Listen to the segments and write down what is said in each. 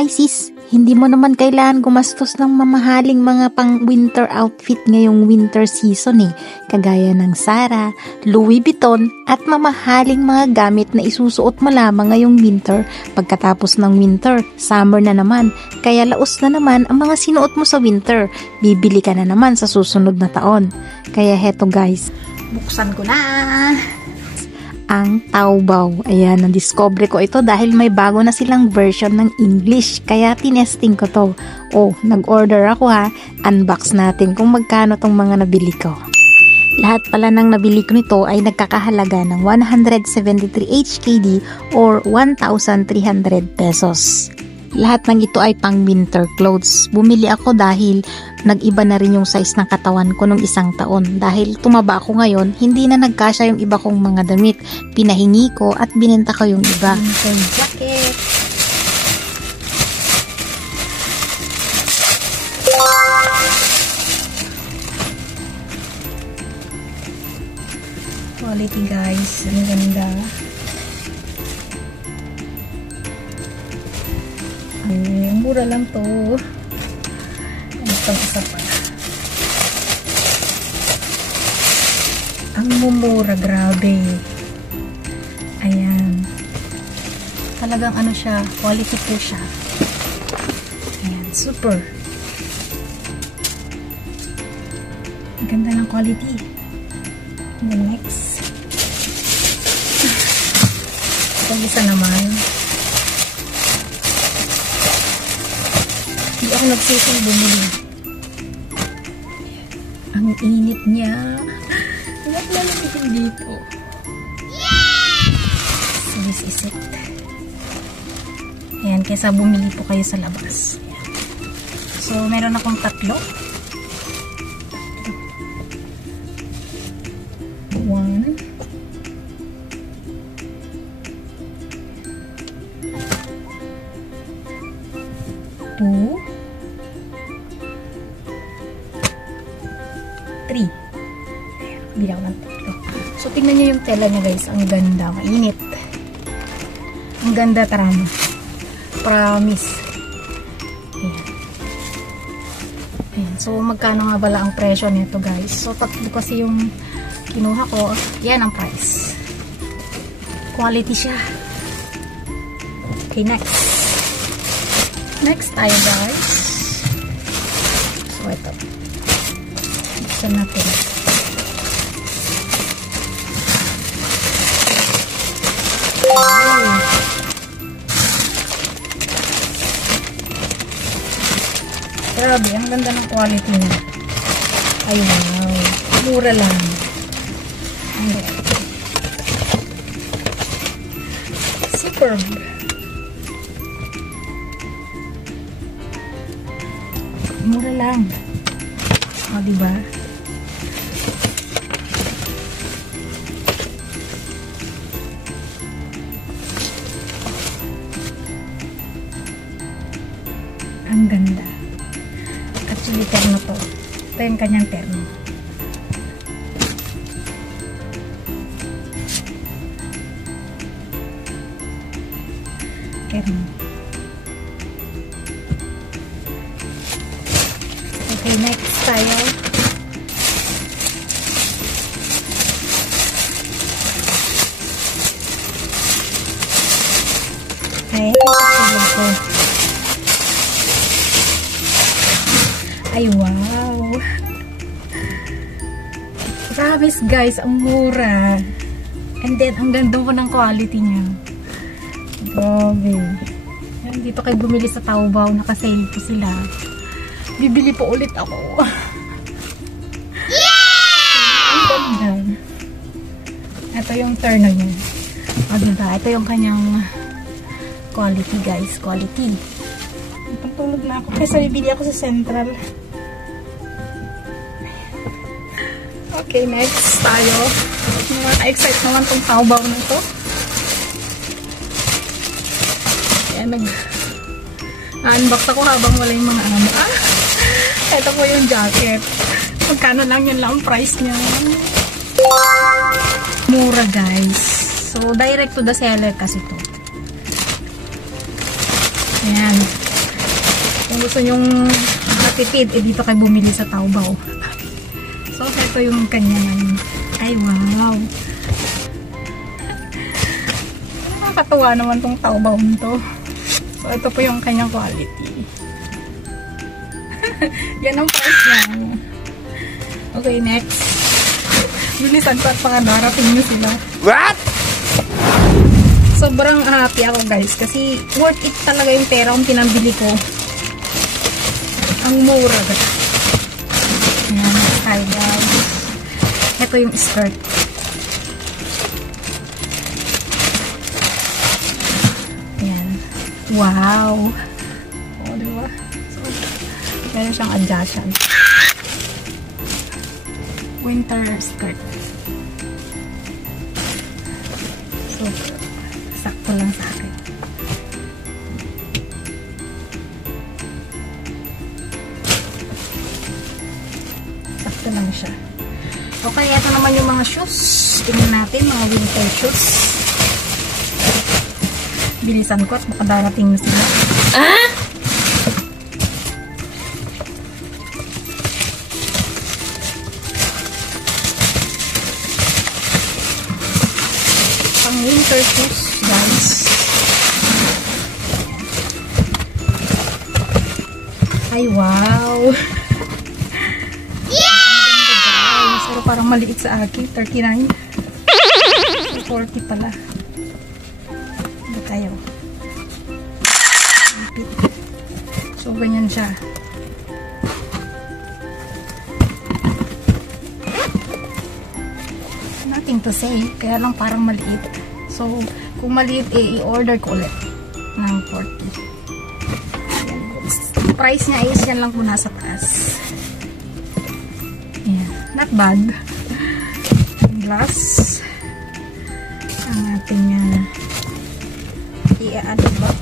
Ay sis, hindi mo naman kailangan gumastos ng mamahaling mga pang winter outfit ngayong winter season kagaya ng Zara, Louis Vuitton at mamahaling mga gamit na isusuot mo lamang ngayong winter. Pagkatapos ng winter, summer na naman, kaya laos na naman ang mga sinuot mo sa winter. Bibili ka na naman sa susunod na taon. Kaya heto guys, buksan ko na ang Taobao. Ayan, na-discover ko ito dahil may bago na silang version ng English. Kaya tinesting ko to. Oh, nag-order ako ha. Unbox natin kung magkano tong mga nabili ko. Lahat pala ng nabili ko nito ay nagkakahalaga ng 173 HKD or 1,300 pesos. Lahat ng ito ay pang winter clothes. Bumili ako dahil nag-iba na rin yung size ng katawan ko nung isang taon. Dahil tumaba ako ngayon, hindi na nagkasya yung iba kong mga damit. Pinahingi ko at binenta ko yung iba. Winter jacket. Quality guys. Ang ganda. Mura lang to. Itong isa pa. Ang mumura, grabe. Ayan. Talagang ano siya, quality po siya. Ayan, super. Ang ganda ng quality. And then next. Itong isa naman. Hindi ako nagsising bumili. Ang init niya. Huwag lalamitin dito. So this is it. Ayan, kaysa bumili po kayo sa labas. Ayan. So meron akong tatlo. 1 2 3. Bilang ng tatlo. So, tingnan nyo yung tela niya guys. Ang ganda. Mainit. Ang ganda, tarama. Promise. Ayan. Ayan. So, magkano nga bala ang presyo nito guys? So, tatlo kasi yung kinuha ko. Yan ang price. Quality siya. Okay, next. Next tayo guys. So, ito. Buksan natin. Grabe, ang ganda ng quality niya. Ay, wow. Mura lang. Superb. Mura lang. O, diba? Ang ganda. Actually, terno to. Ito yung kanyang terno. Terno. Okay, next tayo. Okay, ito. Ay, wow. Promise guys, ang mura. And then, ang ganda po ng quality niya. Grabe. Yan, dito kayo bumili sa Taobao. Naka-sale po sila. Bibili po ulit ako. Yeah! Ang ganda. Ito yung turn na yun. O, diba? Ito yung kanyang quality guys. Quality. Pagtulog na ako. Kasi bibili ako sa Central. Okay, next tayo. Nakaka-excite naman tong Taobao na ito. Ayan, nag-unbox ako habang wala yung mga amo. Ito po yung jacket. Magkano lang yun lang price niya. Mura guys. So, direct to the seller kasi to. Ayan. Kung gusto nyong natipid, dito kayo bumili sa Taobao. So, ito yung kanya ngayon. Ay, wow! Nakakatuwa naman tong Taobao nito. So, ito po yung kanyang quality. Yan ang price niya. Okay, next. Bilisan ko at baka darating nyo sila. What? Sobrang happy ako guys kasi worth it talaga yung pera kung pinambili ko. Ang mura. Ayan, next tayo guys. Ito yung skirt. Ayan. Wow! O, diba? So, meron siyang adjustment. Winter skirt. So, sakto lang sa akin. Sakto lang siya. Okay, ito naman yung mga shoes. Tingnan natin, mga winter shoes. Bilisan ko at baka darating na sila. Ah! Pang winter shoes, guys. Ay, wow! Yeah! Pero parang maliit sa akin. 39. 40 pala. Ito tayo. So, ganyan siya. Nothing to say. Kaya lang parang maliit. So, kung maliit, i-order ko ulit ng 40. Price niya is yan lang po nasa taas. Ayan. Not bad. Glass. Ang ating i-add box.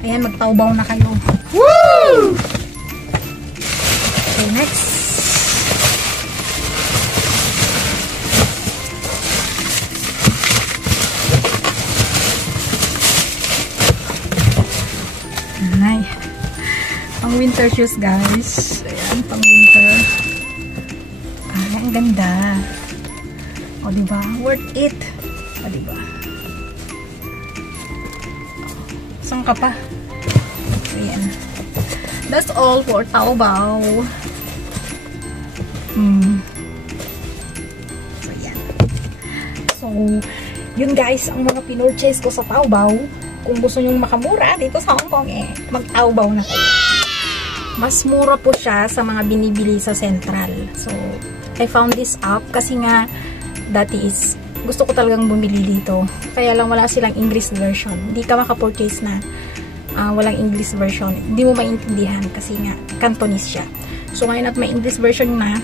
Ayan, mag-Taobao na kayo. Woo! Okay, next. Ay. Pang winter shoes, guys. Ayan, pang winter. Ay, ang ganda. O, diba? Worth it. O, diba? Saan ka pa? Ayan. That's all for Taobao. So, yan. So, yun guys, ang mga pinurchase ko sa Taobao. Kung gusto nyong makamura dito sa Hong Kong, mag-Taobao na kayo. Mas mura po siya sa mga binibili sa Central. So, I found this app kasi nga, dati is, gusto ko talagang bumili dito. Kaya lang wala silang English version. Hindi ka makapurchase na walang English version. Hindi mo maintindihan kasi nga, Cantonese siya. So, ngayon at may English version na,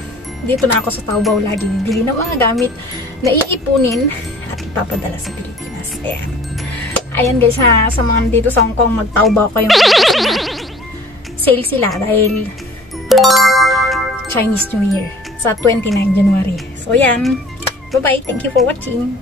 dito na ako sa Taobao lagi. Bili ng mga gamit na iipunin at ipapadala sa Pilipinas. Ayan. Ayan guys ha, sa mga dito sa Hong Kong, mag-Taobao kayo. Sale sila dahil Chinese New Year sa 29 January. So yan, bye bye, thank you for watching.